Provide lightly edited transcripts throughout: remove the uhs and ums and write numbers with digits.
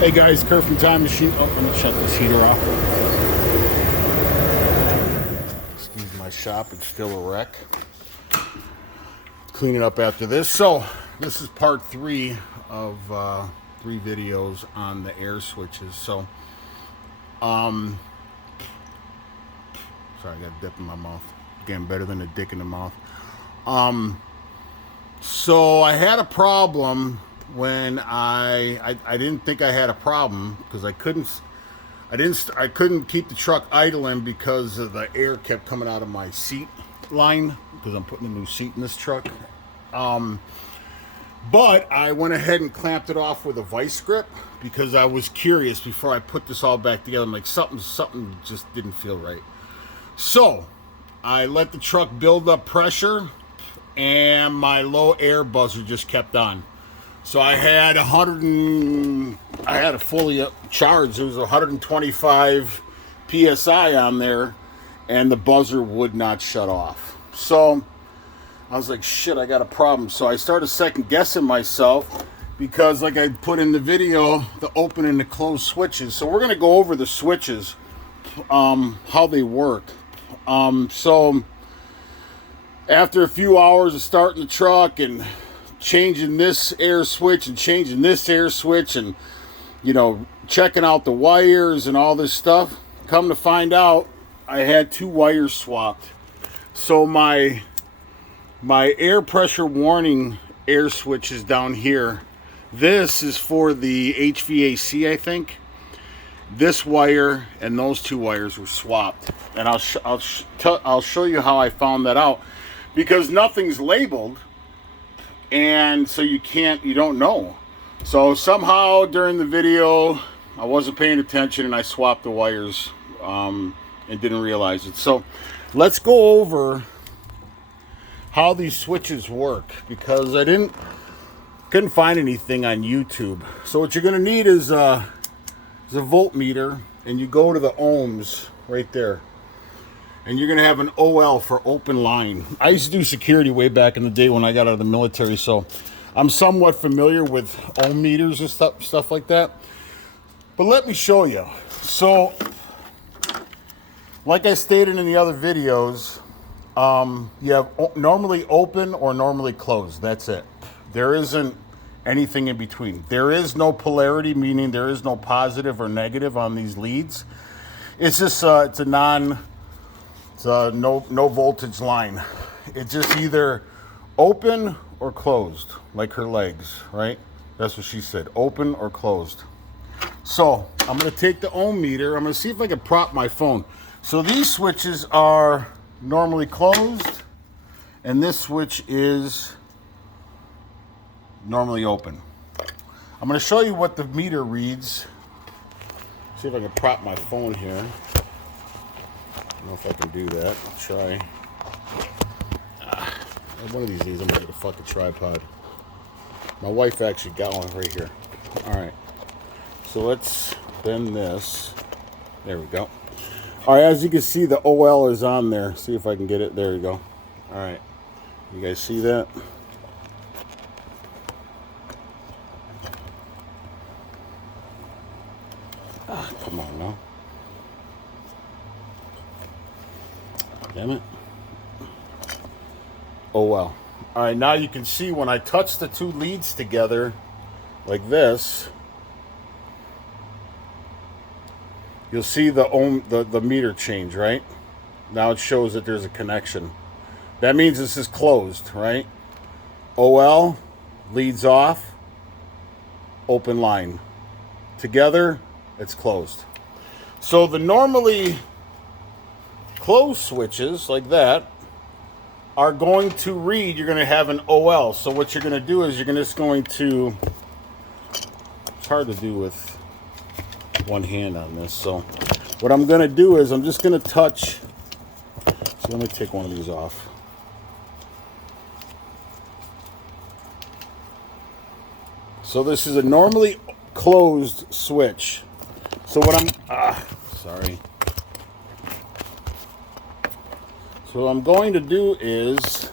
Hey guys, Kurt from Time Machine. Oh, let me shut this heater off. Excuse my shop, it's still a wreck. Clean it up after this. So, this is part 3 of 3 videos on the air switches. So, sorry, I got a dip in my mouth. Getting better than a dick in the mouth. So I had a problem when I didn't think I had a problem because I couldn't keep the truck idling because of the air kept coming out of my seat line because I'm putting a new seat in this truck. But I went ahead and clamped it off with a vice grip because I was curious before I put this all back together. I'm like, something just didn't feel right. So I let the truck build up pressure and my low air buzzer just kept on. So I had a fully charged. There was 125 PSI on there, and the buzzer would not shut off. So I was like, shit, I got a problem. So I started second guessing myself because, like I put in the video, the open and the close switches. So we're gonna go over the switches, how they work. So after a few hours of starting the truck and changing this air switch and changing this air switch and, you know, checking out the wires and all this stuff, come to find out I had 2 wires swapped. So my air pressure warning air switch is down here. This is for the HVAC, I think. This wire and those 2 wires were swapped, and I'll show you how I found that out, because nothing's labeled, and so you don't know. So somehow during the video I wasn't paying attention and I swapped the wires and didn't realize it. So let's go over how these switches work, because I couldn't find anything on YouTube. So what you're gonna need is a voltmeter, and you go to the ohms right there. And you're going to have an OL for open line. I used to do security way back in the day when I got out of the military, so I'm somewhat familiar with ohm meters and stuff like that. But let me show you. So, like I stated in the other videos, you have normally open or normally closed. That's it. There isn't anything in between. There is no polarity, meaning there is no positive or negative on these leads. It's just it's no voltage line. It's just either open or closed, like her legs, right? That's what she said, open or closed. So I'm gonna take the ohm meter. I'm gonna see if I can prop my phone. So these switches are normally closed, and this switch is normally open. I'm gonna show you what the meter reads. See if I can prop my phone here. I don't know if I can do that. I'll try. One of these days I'm gonna get a fucking tripod. My wife actually got one right here. Alright. So let's bend this. There we go. Alright, as you can see, the OL is on there. See if I can get it. There you go. Alright. You guys see that? Come on now. Damn it. Oh well. Alright, now you can see when I touch the 2 leads together like this, you'll see the meter change, right? Now it shows that there's a connection. That means this is closed, right? OL, leads off, open line. Together, it's closed. So the normally closed switches like that are going to read, you're going to have an OL. So what you're going to do is you're just going to, it's hard to do with one hand on this. So what I'm going to do is I'm just going to touch, so let me take one of these off. So this is a normally closed switch. So what sorry. So what I'm going to do is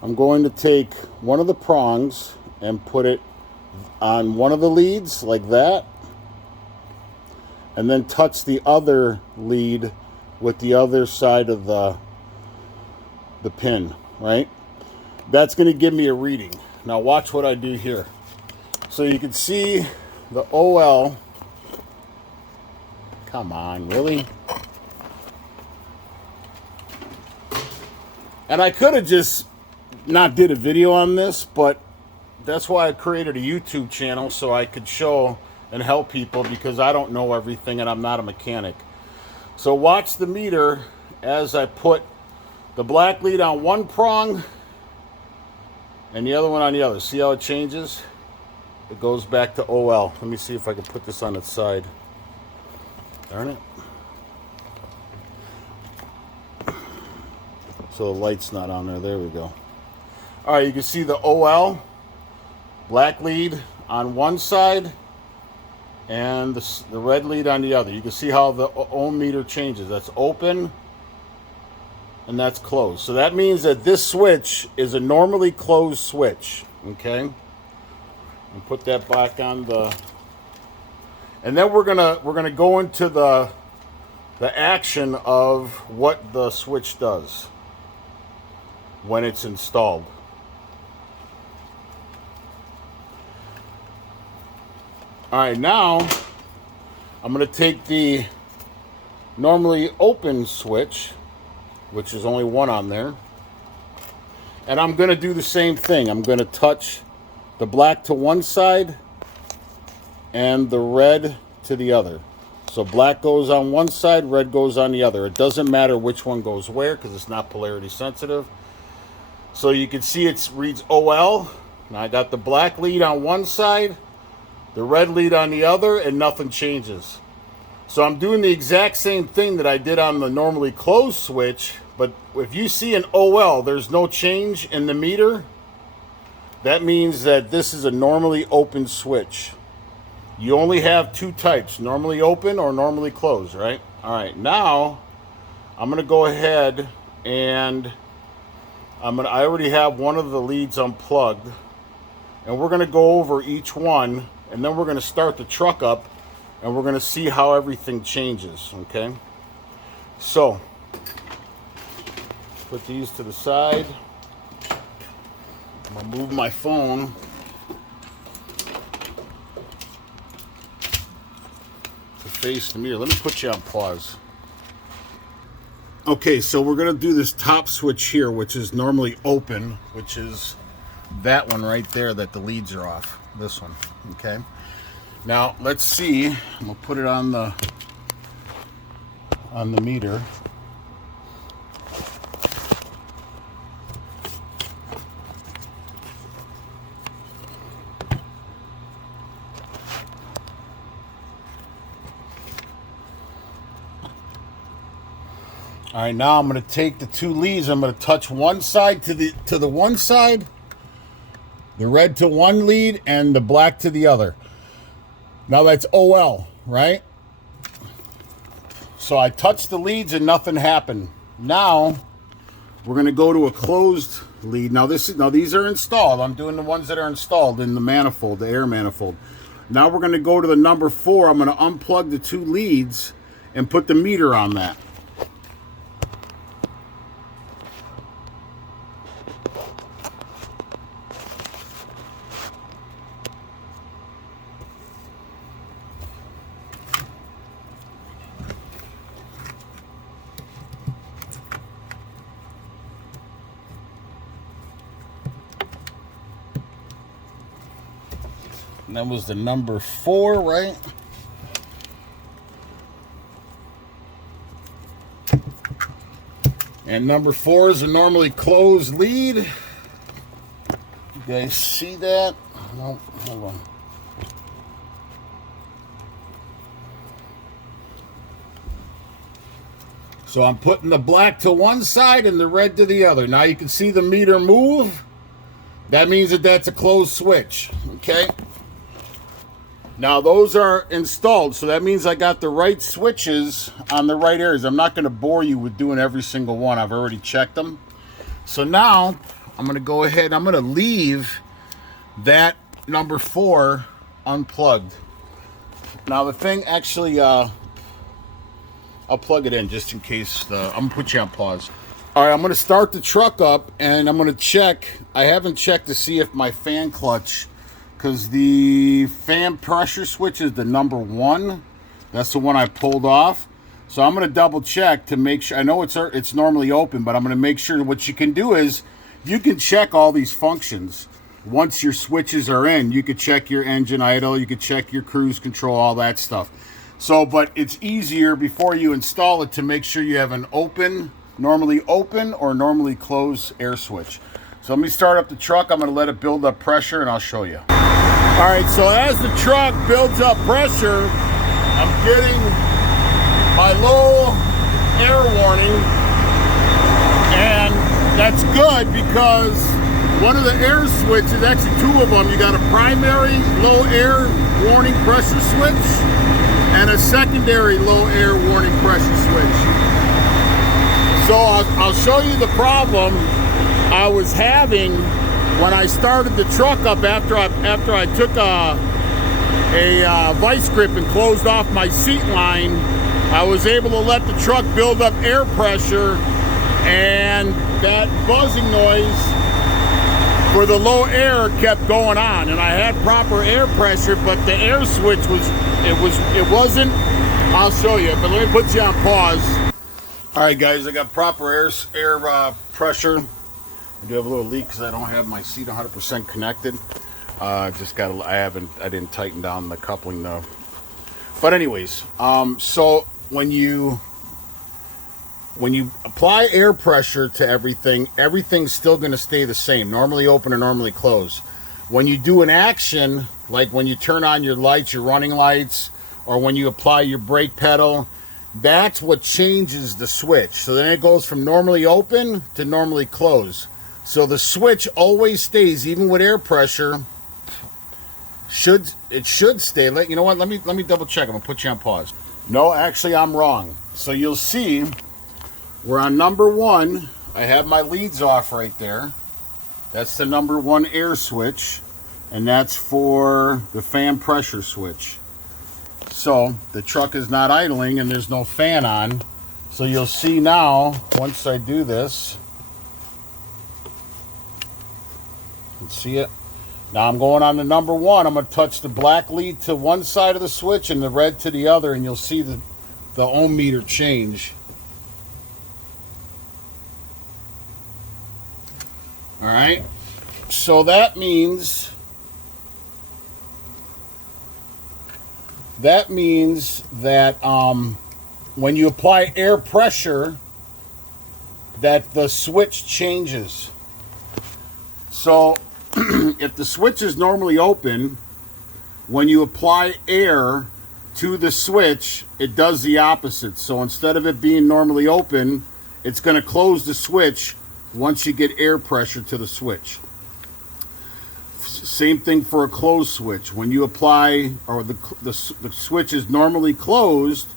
I'm going to take one of the prongs and put it on one of the leads like that, and then touch the other lead with the other side of the pin, right? That's going to give me a reading. Now watch what I do here. So you can see the OL. Come on, really? And I could have just not did a video on this, but that's why I created a YouTube channel, so I could show and help people, because I don't know everything and I'm not a mechanic. So watch the meter as I put the black lead on one prong and the other one on the other. See how it changes? It goes back to OL. Let me see if I can put this on its side. Darn it. So the light's not on there. There we go. All right, you can see the OL, black lead on one side and the red lead on the other. You can see how the ohm meter changes. That's open and that's closed. So that means that this switch is a normally closed switch, okay? And put that back on the, and then we're gonna go into the action of what the switch does when it's installed. All right, now I'm going to take the normally open switch, which is only one on there, and I'm going to do the same thing. I'm going to touch the black to one side and the red to the other. So black goes on one side, red goes on the other. It doesn't matter which one goes where because it's not polarity sensitive. So you can see it reads OL. Now I got the black lead on one side, the red lead on the other, and nothing changes. So I'm doing the exact same thing that I did on the normally closed switch, but if you see an OL, there's no change in the meter. That means that this is a normally open switch. You only have two types, normally open or normally closed, right? All right, now I'm gonna go ahead and I already have one of the leads unplugged, and we're gonna go over each one, and then we're gonna start the truck up, and we're gonna see how everything changes, okay? So, put these to the side. I'm gonna move my phone to face the mirror. Let me put you on pause. Okay, so we're gonna do this top switch here, which is normally open, which is that one right there that the leads are off. This one, okay? Now let's see. I'm gonna put it on the meter. All right, now I'm going to take the two leads. I'm going to touch one side to the one side, the red to one lead, and the black to the other. Now that's OL, right? So I touched the leads and nothing happened. Now we're going to go to a closed lead. Now these are installed. I'm doing the ones that are installed in the manifold, the air manifold. Now we're going to go to the number 4. I'm going to unplug the two leads and put the meter on that. And that was the number 4, right? And number 4 is a normally closed lead. You guys see that? No, hold on. So I'm putting the black to one side and the red to the other. Now you can see the meter move. That means that that's a closed switch, okay? Now those are installed, so that means I got the right switches on the right areas. I'm not going to bore you with doing every single one. I've already checked them. So now I'm going to go ahead. I'm going to leave that number 4 unplugged. Now the thing actually, I'll plug it in just in case. I'm gonna put you on pause. All right, I'm gonna start the truck up, and I'm gonna check. I haven't checked to see if my fan clutch, because the fan pressure switch is the number 1. That's the one I pulled off. So I'm gonna double check to make sure. I know it's normally open, but I'm gonna make sure. What you can do is you can check all these functions. Once your switches are in, you could check your engine idle, you could check your cruise control, all that stuff. So, but it's easier before you install it to make sure you have an normally open or normally closed air switch. So let me start up the truck. I'm gonna let it build up pressure and I'll show you. All right, so as the truck builds up pressure, I'm getting my low air warning, and that's good because one of the air switches, actually 2 of them, you got a primary low air warning pressure switch and a secondary low air warning pressure switch. So I'll show you the problem I was having when I started the truck up after I took a vice grip and closed off my seat line. I was able to let the truck build up air pressure, and that buzzing noise for the low air kept going on, and I had proper air pressure, but the air switch it wasn't. I'll show you, but let me put you on pause. All right, guys, I got proper air pressure. I do have a little leak because I don't have my seat 100% connected. I didn't tighten down the coupling though. But anyways, so when you apply air pressure to everything, everything's still going to stay the same, normally open or normally closed. When you do an action, like when you turn on your lights, your running lights, or when you apply your brake pedal, that's what changes the switch. So then it goes from normally open to normally closed. So the switch always stays, even with air pressure. It should stay. You know what? Let me double check. I'm gonna put you on pause. No, actually, I'm wrong. So you'll see we're on number 1. I have my leads off right there. That's the number 1 air switch, and that's for the fan pressure switch. So the truck is not idling and there's no fan on. So you'll see now, once I do this, you can see it. Now I'm going on to number 1. I'm going to touch the black lead to one side of the switch and the red to the other, and you'll see the ohm meter change. All right. So that means that when you apply air pressure, that the switch changes. So if the switch is normally open, when you apply air to the switch, it does the opposite. So instead of it being normally open, it's going to close the switch once you get air pressure to the switch. Same thing for a closed switch. When you apply, or the switch is normally closed,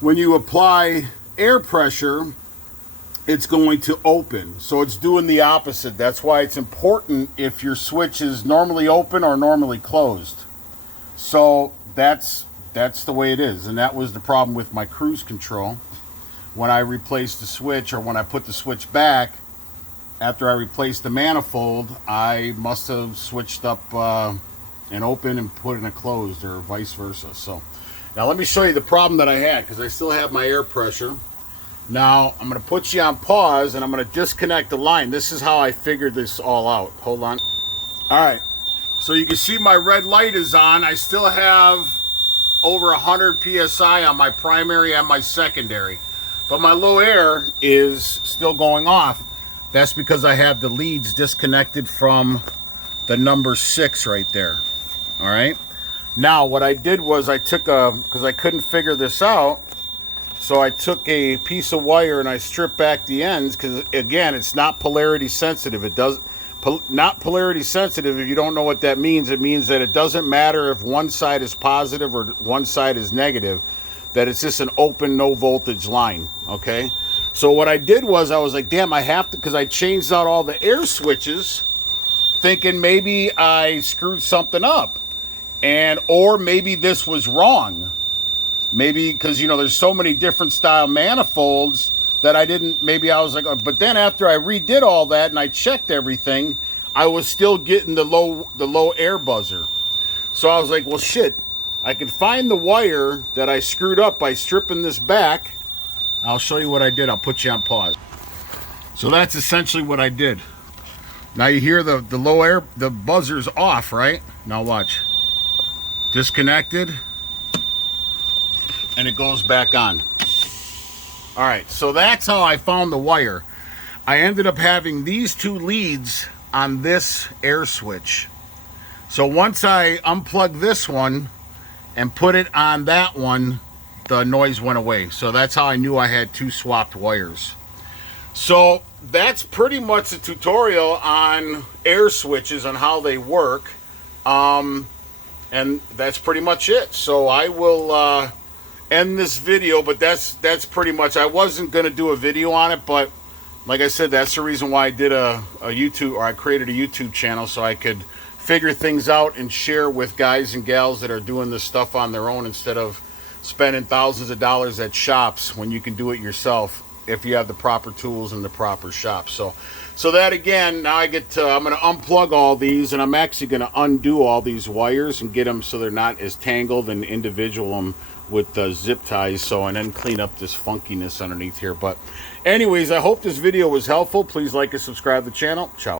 when you apply air pressure, it's going to open. So it's doing the opposite. That's why it's important if your switch is normally open or normally closed. So that's the way it is. And that was the problem with my cruise control. When I replaced the switch, or when I put the switch back, after I replaced the manifold, I must have switched up an open and put in a closed, or vice versa. So now let me show you the problem that I had, because I still have my air pressure. Now I'm going to put you on pause and I'm going to disconnect the line. This is how I figured this all out. Hold on. All right. So you can see my red light is on. I still have over 100 PSI on my primary and my secondary. But my low air is still going off. That's because I have the leads disconnected from the number 6 right there. All right. Now what I did was I took because I couldn't figure this out, so I took a piece of wire and I stripped back the ends, because again, it's not polarity sensitive. It does not polarity sensitive. If you don't know what that means, it means that it doesn't matter if one side is positive or one side is negative, that it's just an open, no voltage line. Okay. So what I did was I was like, damn, I have to, because I changed out all the air switches thinking maybe I screwed something up, or maybe this was wrong. Maybe because, you know, there's so many different style manifolds that I didn't, maybe I was like, oh, but then after I redid all that and I checked everything, I was still getting the low air buzzer. So I was like, well, shit, I could find the wire that I screwed up by stripping this back. I'll show you what I did. I'll put you on pause. So that's essentially what I did. Now you hear the low air, the buzzer's off, right? Now watch. Disconnected. And it goes back on. All right, so that's how I found the wire. I ended up having these two leads on this air switch. So once I unplugged this one and put it on that one, the noise went away. So that's how I knew I had two swapped wires. So that's pretty much the tutorial on air switches and how they work. And that's pretty much it. So I will end this video, but that's pretty much. I wasn't going to do a video on it, but like I said, that's the reason why I did a YouTube, or I created a YouTube channel, so I could figure things out and share with guys and gals that are doing this stuff on their own instead of spending thousands of dollars at shops when you can do it yourself if you have the proper tools and the proper shop. So that again, now I get to, I'm going to unplug all these, and I'm actually going to undo all these wires and get them so they're not as tangled and individual them with zip ties, so, and then clean up this funkiness underneath here. But anyways, I hope this video was helpful. Please like and subscribe to the channel. Ciao.